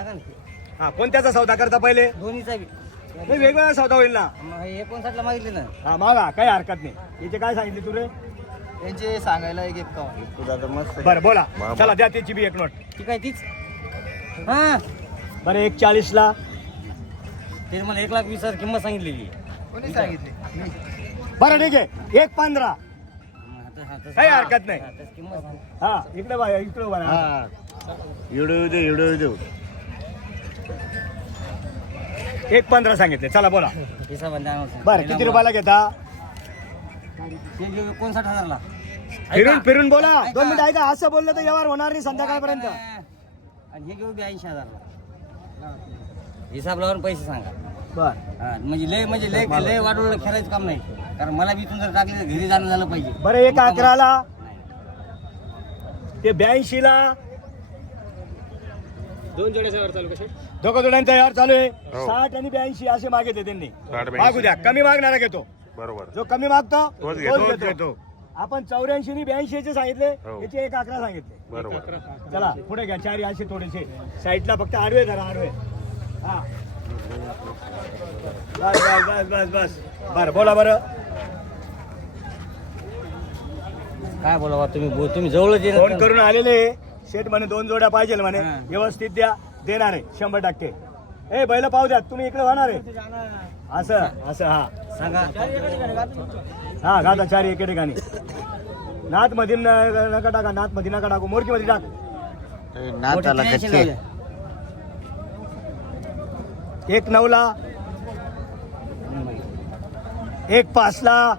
सांगा ना. हा कोणत्याचा सौदा करता पहिले? दोन्हीचा बी नाही वेगवेगळा सौदा होईल ना. मग 59 ला मागितले ना. हा मागा काही हरकत नाही. याचे काय सांगितले तुले? यांचे सांगायला एक तुझा तर मस्त. बरं बोला चला द्या त्याची बी एक नोट. ठीक आहे तीच. हा बरं 140 ला ते मला 1,20,000 किंमत सांगितलेली. कोणी सांगितले? बरं ठीक आहे 115 काही हरकत नाही. किंमत सांग. हा इकडे बघा इकडे बघा. एवढं देऊ 115 सांगितले. चला बोला. हिसाबाने द्या मला. बरं किती रुपयाला घेता? ते घेऊ 59,000 ला. फिरून फिरून बोला. 2 मिनिटं ऐका. असं बोललं तर व्यवहार होणार नाही संध्याकाळपर्यंत. आणि हे घेऊ 82,000 ला. हिसाब लावून पैसे सांगा. बर हा, म्हणजे लय वाढवलं खेळायचं काम नाही. कारण मला बी इथून जर टाकले तर घरी जाणं झालं पाहिजे. बरं 111 ला ते 82 ला दोन जोड्याचा वर चालू कसे? दोघं जोड्यांचा व्यवहार चालू आहे. हो. 60 आणि 82 असे मागितले त्यांनी. 60, मागू द्या. कमी मागणारा घेतो. बरोबर. जो कमी मागतो तोच तोच घेतो. घेतो. आपण 84 आणि 82 चे सांगितले. हो. याचे 111 सांगितले. बरोबर. चला पुढे घ्या. चारी असे थोडेसे साईडला फक्त आडवे धरा आडवे. हा बस बस बस बस बस. बरं बोला बरं. काय बोलावा तुम्ही जवळच येणार फोन करून आलेले शेठ म्हणे 2 जोड्या पाहिजे म्हणे. हा. व्यवस्थित द्या. देणार आहे 100%. ए बैल पाहू द्या. तुम्ही इकडे होणार आहे असं असं. हा सांगा. हा घाता 4 एके ठिकाणी. नाथ मध्ये नका टाका. नाथ मध्ये नका टाकू. मोरकी मध्ये टाक. नाताला मोठे कच्चे. 1,9 ला 1,5 ला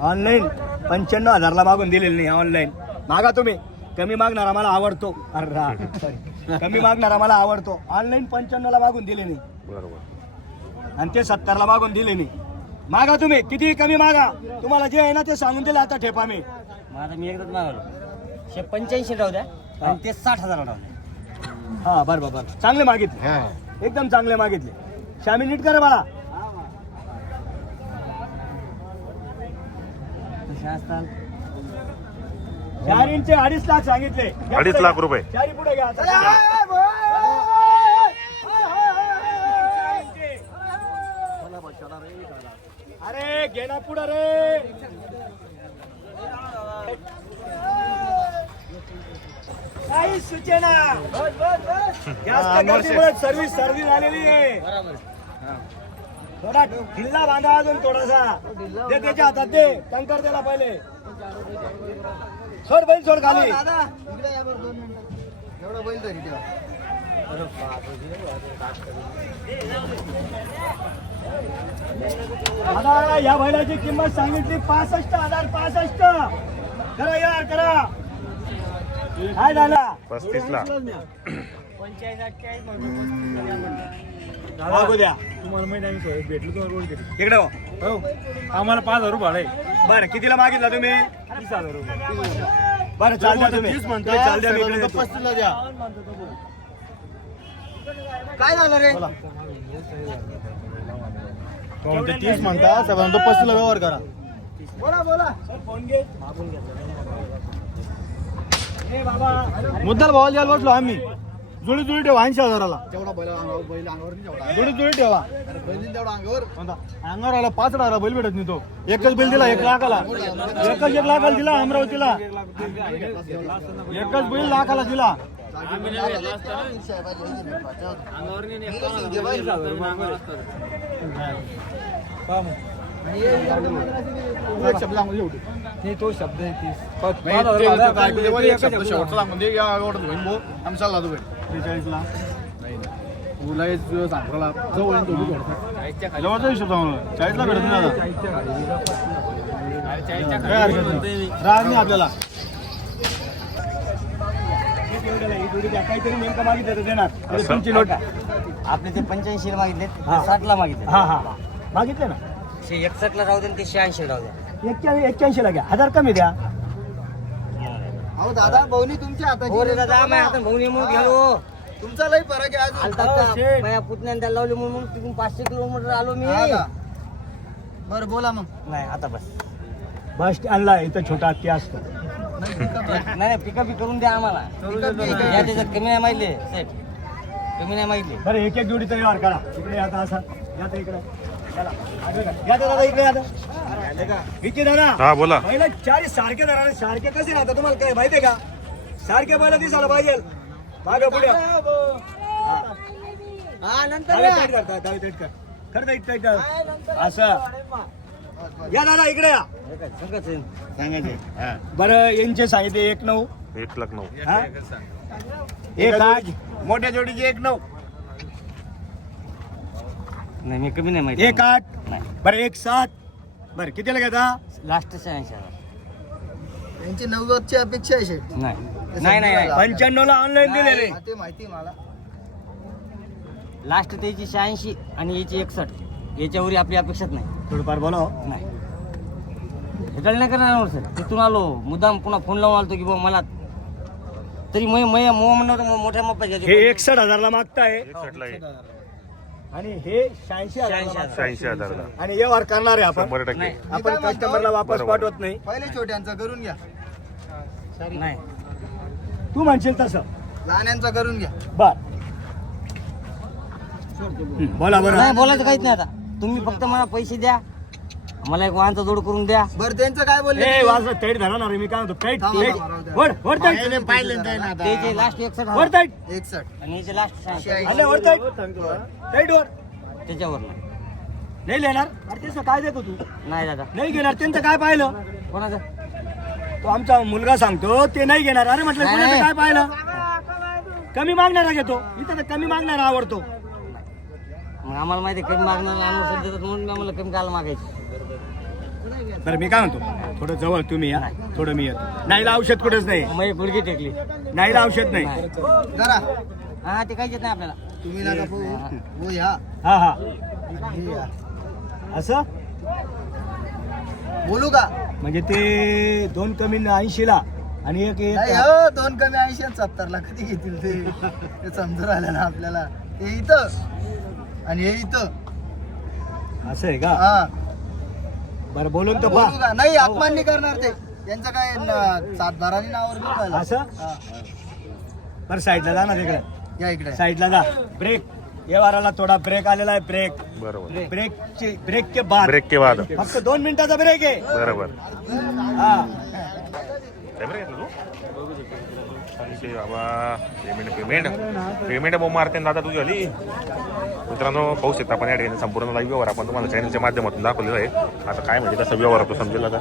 ऑनलाईन 95,000 ला मागून दिलेली नाही. ऑनलाईन मागा तुम्ही. कमी मागणारा मला आवडतो. अरे सॉरी कमी मागणारा मला आवडतो. ऑनलाईन 95 ला मागून दिले नाही. बरोबर. आणि ते 70 ला मागून दिले नाही. मागा तुम्ही किती कमी मागा. तुम्हाला जे आहे ना ते सांगून दिले. आता ठेपा मी. माझा मी एकदाच मागवलो. 85 राहू द्या आणि ते 60,000 राहू द्या. हा बरं बरं चांगले मागितले. हा. एकदम चांगले मागितले. श्यामी नीट कर मला. कसे असतात? 4 इंच 2.5 लाख सांगितले. 2.5 लाख रुपये. चारी पुढे घ्या. अरे गेला पुढे रे. काही सूचना जास्त गर्दीमुळे सर्व्हिस आलेली आहे. थोडा ढिल्ला बांधा अजून थोडासा. दे त्याच्या हातात दे. टंकर त्याला पहिले. सोड बैल सोड खाली. एवढा बैल तरी ठेवा. दादा या बैलाची किंमत सांगितली 65,000. 65 करा यार करा. काय झाला 35 ला. मागू द्या. तुम्हाला माहिती आहे भेटलो तुम्हाला रोड किती इकडे हो. हो आम्हाला 5,000 भाडं आहे. बरं कितीला मागितला तुम्ही? 30,000 रुपये. बरं चाल द्या तुम्ही. चाल द्या मी इकडे येतो. 35 ला द्या. काय झालं रे? ते 30 म्हणता. 35 ला व्यवहार करा. बोला. फोन घे. ए बाबा मुद्दाल भावाला द्यायला बसलो आम्ही. जुळी ठेवा 80,000ला. तेवढा बैल अंगावर नाही जेवढा जुळी ठेवा. बैल तेवढा अंगावर अंगावर आला 5,000 बैल भेटत नाही तो. एकच बैल दिला 1 लाखाला. एकच 1 लाखाला दिला अमरावतीला. एकच बैल लाखाला दिला. एक शब्द सांगून एवढे नाही तो शब्द आहे 30. शेवटचा सांगून दे या एवढं होईन भाऊ आम्ही चालला तू 43 ला. तुला एक सांगला जवळ येईन दोघी घडतात जवळचा हिशोब सांगू. 40 ला भेटत नाही आता. काय हरकत नाही. राग नाही आपल्याला. काहीतरी नेमकं मागितलं तर देणार. तुमची नोट. आपले ते 85 ला मागितले. हा. 60 ला मागितले. हा हा मागितले ना. 61 ला राहू द्या आणि ते 86 राहू द्या. 81 ला घ्या. 1000 कमी द्या. अहो दादा बवली तुमच्या हो रे दादा माझ्या हातात भाऊ म्हणून घ्यालो. तुमचा लई फरक आहे अजून. आलता माझ्या पुतण्याने त्याला लावली म्हणून तिथून 500 किलोमीटर आलो मी. हा का? बरं बोला मग. नाही आता बस. बस स्टँडला इथं छोटा हत्ती असतो. नाही पिकअप करून द्या आम्हाला या त्याच्यात कमी नाही माहिती साहेब कमी नाही माहिती बरं एक एक जोडीचा व्यवहार करा इकडे आता असा या तर इकडे चला या तर दादा इकडे आता इथे दादा हा बोला पहिला चारी सारखे धरा सारखे कसे राहतात तुम्हाला काय माहितीये का सारखे पहिला दिसायला पाहिजे मागे पुढे असं या दादा इकडे या सांगायचे बरं यांचे सांगितले 1,9 1,09,000 हा? 1,8 मोठ्या जोडीचे 1,9 नाही मी कमी नाही माहिती 1,8 नाही बरं 1,7 बरं कितीला घेता लास्ट 86,000 यांची 90ची अपेक्षा आहे शेठ नाही नाही नाही 95 ला ऑनलाईन दिलेले ते माहिती मला लास्ट त्याची 86 आणि याची 61 याच्यावरी आपली अपेक्षाच नाही थोडंफार बोला नाही हेटाळ नाही करणार सर तिथून आलो मुद्दाम पुन्हा फोन लावून आलतो की बाबा मला तरी म्हणणं मोठ्या मप्पा हे 61,000 मागताय 61 ला आहे. आणि हे 86,000 86,000 ला आणि व्यवहार करणार आहे आपण 100% नाही आपण कस्टमरला वापस बरोबर. पाठवत नाही पहिले छोट्यांचा करून घ्या नाही तू म्हणशील तसं लहान्यांचा करून घ्या बर बोला बरं नाही बोलायचं काहीच नाही आता तुम्ही फक्त मला पैसे द्या मला एक वाहनचा जोड करून द्या बरं त्यांचं काय बोलले ए वाजलं टाईट धरा ना रे मी काय म्हणतो टाईट वर वर टाईट त्याचे लास्ट 61 वर टाईट 61 आणि याचे लास्ट 86 आले वर टाईट टाईट वर त्याच्यावर नाही नाही लेणार अरे त्याचं काय देतो तू नाही दादा नाही घेणार त्यांचं काय पाहिलं कोणाचं तो आमचा मुलगा सांगतो ते नाही घेणार अरे म्हटलं नाही. कोणाचं काय पाहिलं कमी मागणारा घेतो इथं तर कमी मागणारा आवडतो मग आम्हाला माहिती आहे, कमी मागणार अनुसार देतात म्हणून आम्हाला कमी काल मागायची बरं मी काय म्हणतो थोडं जवळ तुम्ही या थोडं मी येतो नाहीला औषध कुठेच नाही मग एक गुडघी टेकली नाहीला औषध नाही जरा हा ते काहीच येत नाही आपल्याला तुम्ही नका हो या हा हा हे या. असं बोलू का म्हणजे ते 2 कमी 80 ला आणि एक नाही हो 2 कमी 80 आणि 70 ला कधी घेतील ते समजून राहिलं ना आपल्याला ते इथं आणि हे इथं असं आहे का हा बरं बोलून तर बोलू पहा का नाही अपमान नाही करणार ते त्यांचं काय सातबारानी नावावर घेऊन राहिलं. असं हा. बरं साईडला जा ना तिकडे या इकडे साईडला जा ब्रेक या वाराला थोडा ब्रेक आलेला आहे ब्रेक बरोबर ब्रेक के बाद ब्रेक के बाद फक्त 2 मिनिटाचा ब्रेक आहे बरोबर हा कॅमेरा घेतला तू सांगते बाबा पेमेंट बॉम्ब मारते ना दादा तुझी आली मित्रांनो पाहू शकता आपण या ठिकाणी संपूर्ण लाईव्ह व्यवहार आपण तुम्हाला चॅनलच्या माध्यमातून दाखवलेला आहे आता काय म्हणजे तसा व्यवहार तो समजेल आता